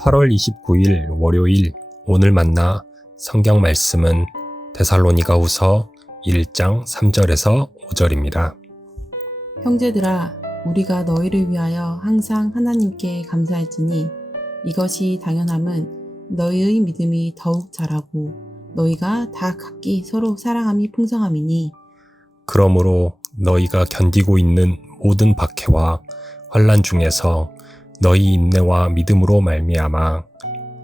8월 29일 월요일 오늘 만나 성경 말씀은 데살로니가후서 1장 3절에서 5절입니다. 형제들아, 우리가 너희를 위하여 항상 하나님께 감사할지니 이것이 당연함은 너희의 믿음이 더욱 자라고 너희가 다 각기 서로 사랑함이 풍성함이니 그러므로 너희가 견디고 있는 모든 박해와 환난 중에서 너희 인내와 믿음으로 말미암아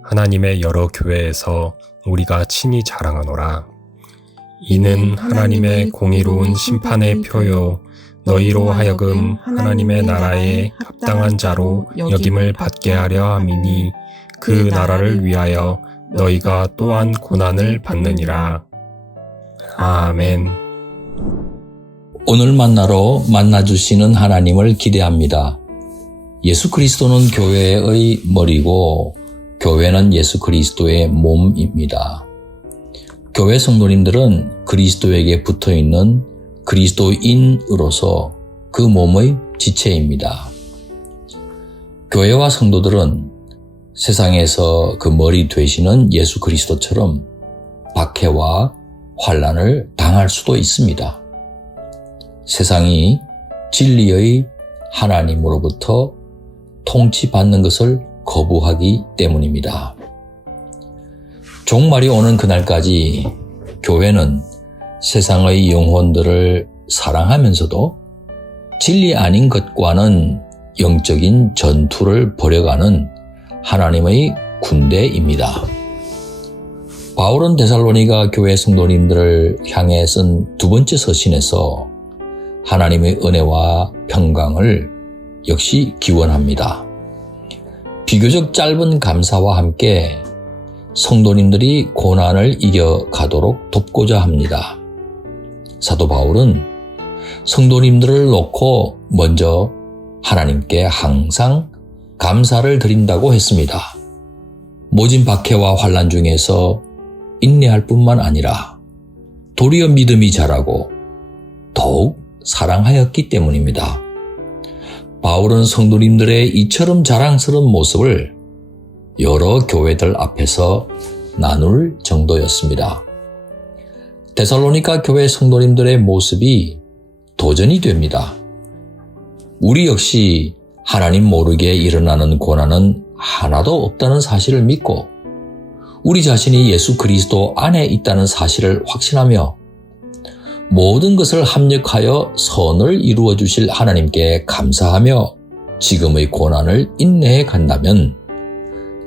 하나님의 여러 교회에서 우리가 친히 자랑하노라. 이는 하나님의 공의로운 심판의 표요 너희로 하여금 하나님의 나라에 합당한 자로 여김을 받게 하려 함이니 그 나라를 위하여 너희가 또한 고난을 받느니라. 아멘. 오늘 만나러 만나주시는 하나님을 기대합니다. 예수 그리스도는 교회의 머리고 교회는 예수 그리스도의 몸입니다. 교회 성도님들은 그리스도에게 붙어있는 그리스도인으로서 그 몸의 지체입니다. 교회와 성도들은 세상에서 그 머리 되시는 예수 그리스도처럼 박해와 환난을 당할 수도 있습니다. 세상이 진리의 하나님으로부터 통치받는 것을 거부하기 때문입니다. 종말이 오는 그날까지 교회는 세상의 영혼들을 사랑하면서도 진리 아닌 것과는 영적인 전투를 벌여가는 하나님의 군대입니다. 바울은 데살로니가 교회 성도님들을 향해 쓴 두 번째 서신에서 하나님의 은혜와 평강을 역시 기원합니다. 비교적 짧은 감사와 함께 성도님들이 고난을 이겨가도록 돕고자 합니다. 사도 바울은 성도님들을 놓고 먼저 하나님께 항상 감사를 드린다고 했습니다. 모진 박해와 환난 중에서 인내할 뿐만 아니라 도리어 믿음이 자라고 더욱 사랑하였기 때문입니다. 바울은 성도님들의 이처럼 자랑스러운 모습을 여러 교회들 앞에서 나눌 정도였습니다. 데살로니가 교회 성도님들의 모습이 도전이 됩니다. 우리 역시 하나님 모르게 일어나는 고난은 하나도 없다는 사실을 믿고 우리 자신이 예수 그리스도 안에 있다는 사실을 확신하며 모든 것을 합력하여 선을 이루어 주실 하나님께 감사하며 지금의 고난을 인내해 간다면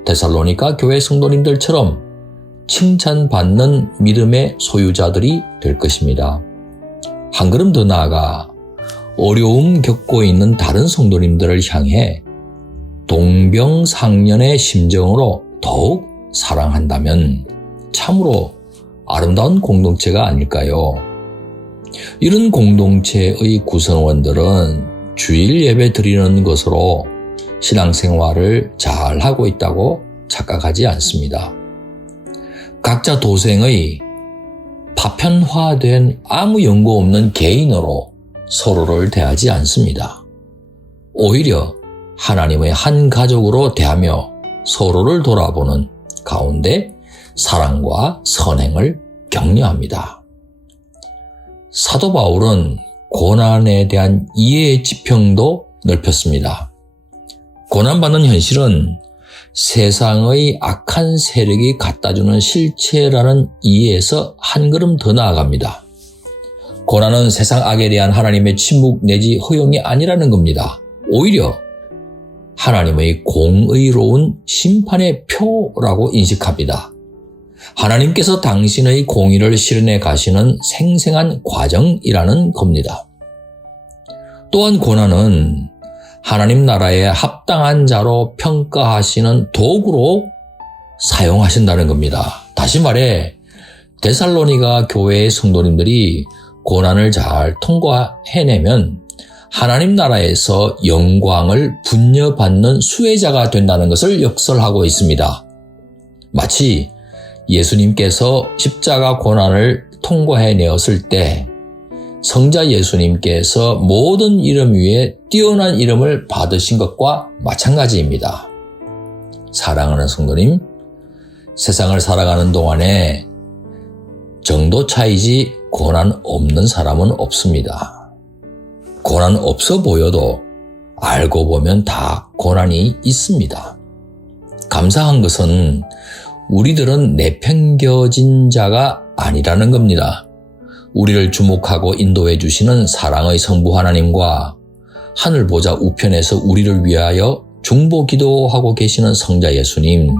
데살로니가 교회 성도님들처럼 칭찬받는 믿음의 소유자들이 될 것입니다. 한 걸음 더 나아가 어려움 겪고 있는 다른 성도님들을 향해 동병상련의 심정으로 더욱 사랑한다면 참으로 아름다운 공동체가 아닐까요? 이런 공동체의 구성원들은 주일 예배 드리는 것으로 신앙생활을 잘하고 있다고 착각하지 않습니다. 각자 도생의 파편화된 아무 연고 없는 개인으로 서로를 대하지 않습니다. 오히려 하나님의 한 가족으로 대하며 서로를 돌아보는 가운데 사랑과 선행을 격려합니다. 사도 바울은 고난에 대한 이해의 지평도 넓혔습니다. 고난받는 현실은 세상의 악한 세력이 갖다주는 실체라는 이해에서 한 걸음 더 나아갑니다. 고난은 세상 악에 대한 하나님의 침묵 내지 허용이 아니라는 겁니다. 오히려 하나님의 공의로운 심판의 표라고 인식합니다. 하나님께서 당신의 공의를 실현해 가시는 생생한 과정이라는 겁니다. 또한 고난은 하나님 나라에 합당한 자로 평가하시는 도구로 사용하신다는 겁니다. 다시 말해 데살로니가 교회의 성도님들이 고난을 잘 통과해내면 하나님 나라에서 영광을 분여받는 수혜자가 된다는 것을 역설하고 있습니다. 마치 예수님께서 십자가 고난을 통과해내었을 때 성자 예수님께서 모든 이름 위에 뛰어난 이름을 받으신 것과 마찬가지입니다. 사랑하는 성도님, 세상을 살아가는 동안에 정도 차이지 고난 없는 사람은 없습니다. 고난 없어 보여도 알고 보면 다 고난이 있습니다. 감사한 것은 우리들은 내팽겨진 자가 아니라는 겁니다. 우리를 주목하고 인도해 주시는 사랑의 성부 하나님과 하늘 보좌 우편에서 우리를 위하여 중보 기도하고 계시는 성자 예수님,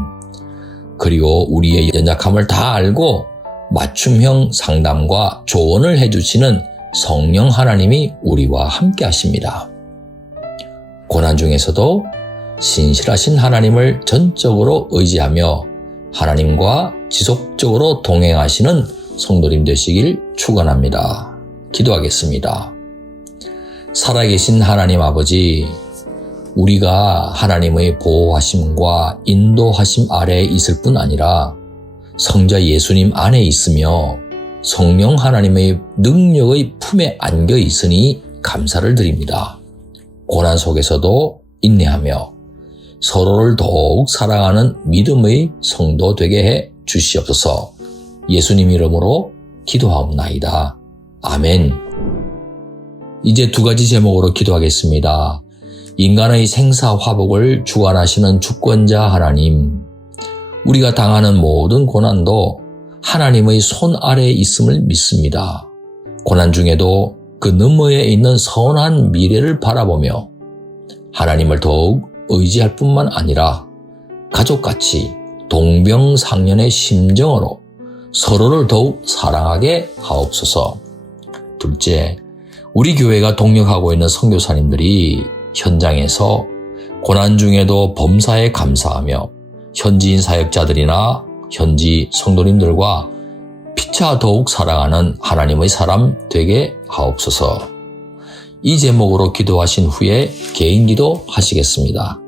그리고 우리의 연약함을 다 알고 맞춤형 상담과 조언을 해주시는 성령 하나님이 우리와 함께 하십니다. 고난 중에서도 신실하신 하나님을 전적으로 의지하며 하나님과 지속적으로 동행하시는 성도님 되시길 축원합니다. 기도하겠습니다. 살아계신 하나님 아버지, 우리가 하나님의 보호하심과 인도하심 아래에 있을 뿐 아니라 성자 예수님 안에 있으며 성령 하나님의 능력의 품에 안겨 있으니 감사를 드립니다. 고난 속에서도 인내하며 서로를 더욱 사랑하는 믿음의 성도 되게 해 주시옵소서. 예수님 이름으로 기도하옵나이다. 아멘. 이제 두 가지 제목으로 기도하겠습니다. 인간의 생사화복을 주관하시는 주권자 하나님, 우리가 당하는 모든 고난도 하나님의 손 아래에 있음을 믿습니다. 고난 중에도 그 너머에 있는 선한 미래를 바라보며 하나님을 더욱 의지할 뿐만 아니라 가족같이 동병상련의 심정으로 서로를 더욱 사랑하게 하옵소서. 둘째, 우리 교회가 동역하고 있는 선교사님들이 현장에서 고난 중에도 범사에 감사하며 현지인 사역자들이나 현지 성도님들과 피차 더욱 사랑하는 하나님의 사람 되게 하옵소서. 이 제목으로 기도하신 후에 개인 기도 하시겠습니다.